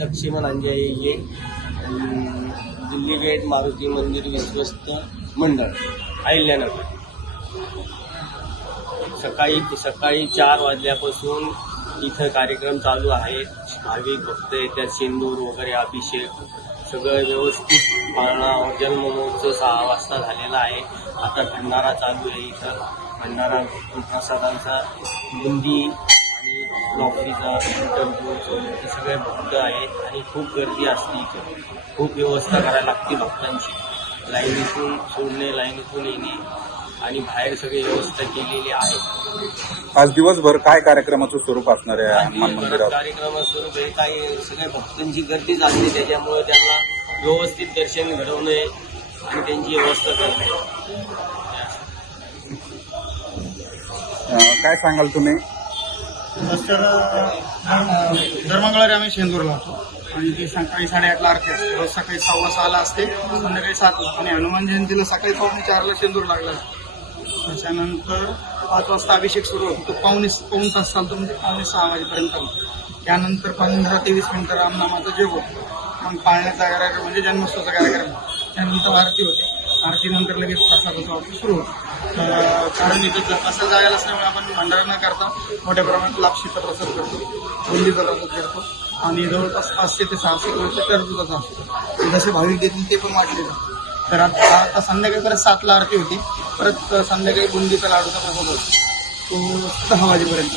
लक्ष्मण अंजय ये दिल्ली गेट मारुती मंदिर विश्वस्त मंडळ अहिल्यानगर। सकाळी 4 वाजल्यापासून इथं कार्यक्रम चालू आहेत। भाविक भक्त येतात, सिंदूर वगैरे अभिषेक सगळं व्यवस्थित पाळणा। जन्म महोत्सव 6 वाजता झालेला आहे। आता भंडारा चालू आहे। इथं भंडारा प्रसादांचा बुंदी आणि लॉफीचा टरबूज हे सगळे भक्त आहेत आणि खूप गर्दी असते। इथे खूप व्यवस्था करायला लागते भक्तांची। लाईनीतून सोडणे, लाईनीतून येणे आणि बाहेर सगळी व्यवस्था केलेली आहे। आज दिवसभर काय कार्यक्रमाचं स्वरूप असणार आहे हनुमान मंदिरात? कार्यक्रमाचं स्वरूप हे काही सगळ्या भक्तांची गर्दी झाली, त्याच्यामुळे त्यांना व्यवस्थित दर्शन घडवणे आणि त्यांची व्यवस्था करणे। काय सांगाल तुम्ही? तर दर मंगळवारी आम्ही शेंदूरला होतो आणि ती सकाळी 8:30ला आरती असते। रोज सकाळी 6:15ला असते, संध्याकाळी 7ला। आणि हनुमान जयंतीला सकाळी 4:45ला शेंदूर लागला। त्याच्यानंतर 5 वाजता अभिषेक सुरू होतो, तो पाऊण तास चालतो, म्हणजे 5:45 वाजेपर्यंत। त्यानंतर 15 ते 20 मिनिटं रामनामाचा जप होतो। मग पाळण्याचा कार्यक्रम म्हणजे जन्मोत्सवाचा कार्यक्रम। त्यानंतर आरती होते, आरतीनंतर लगेच प्रसादाचा वापर सुरू होतो। कारण इथं प्रसाद जायला असल्यामुळे आपण भंडारा न करता मोठ्या प्रमाणात लापशीचा प्रसाद करतो, बुंदीचा प्रसाद करतो आणि जवळपास 500 ते 600 किलोचा टरबुजाचा असतो। जसे भाविक देतील ते पण वाटले जातात। तर आता संध्याकाळी परत 7ला आरती होती, परत संध्याकाळी बुंदीचा लाडूचा प्रसाद होतो, तो 10 वाजेपर्यंत।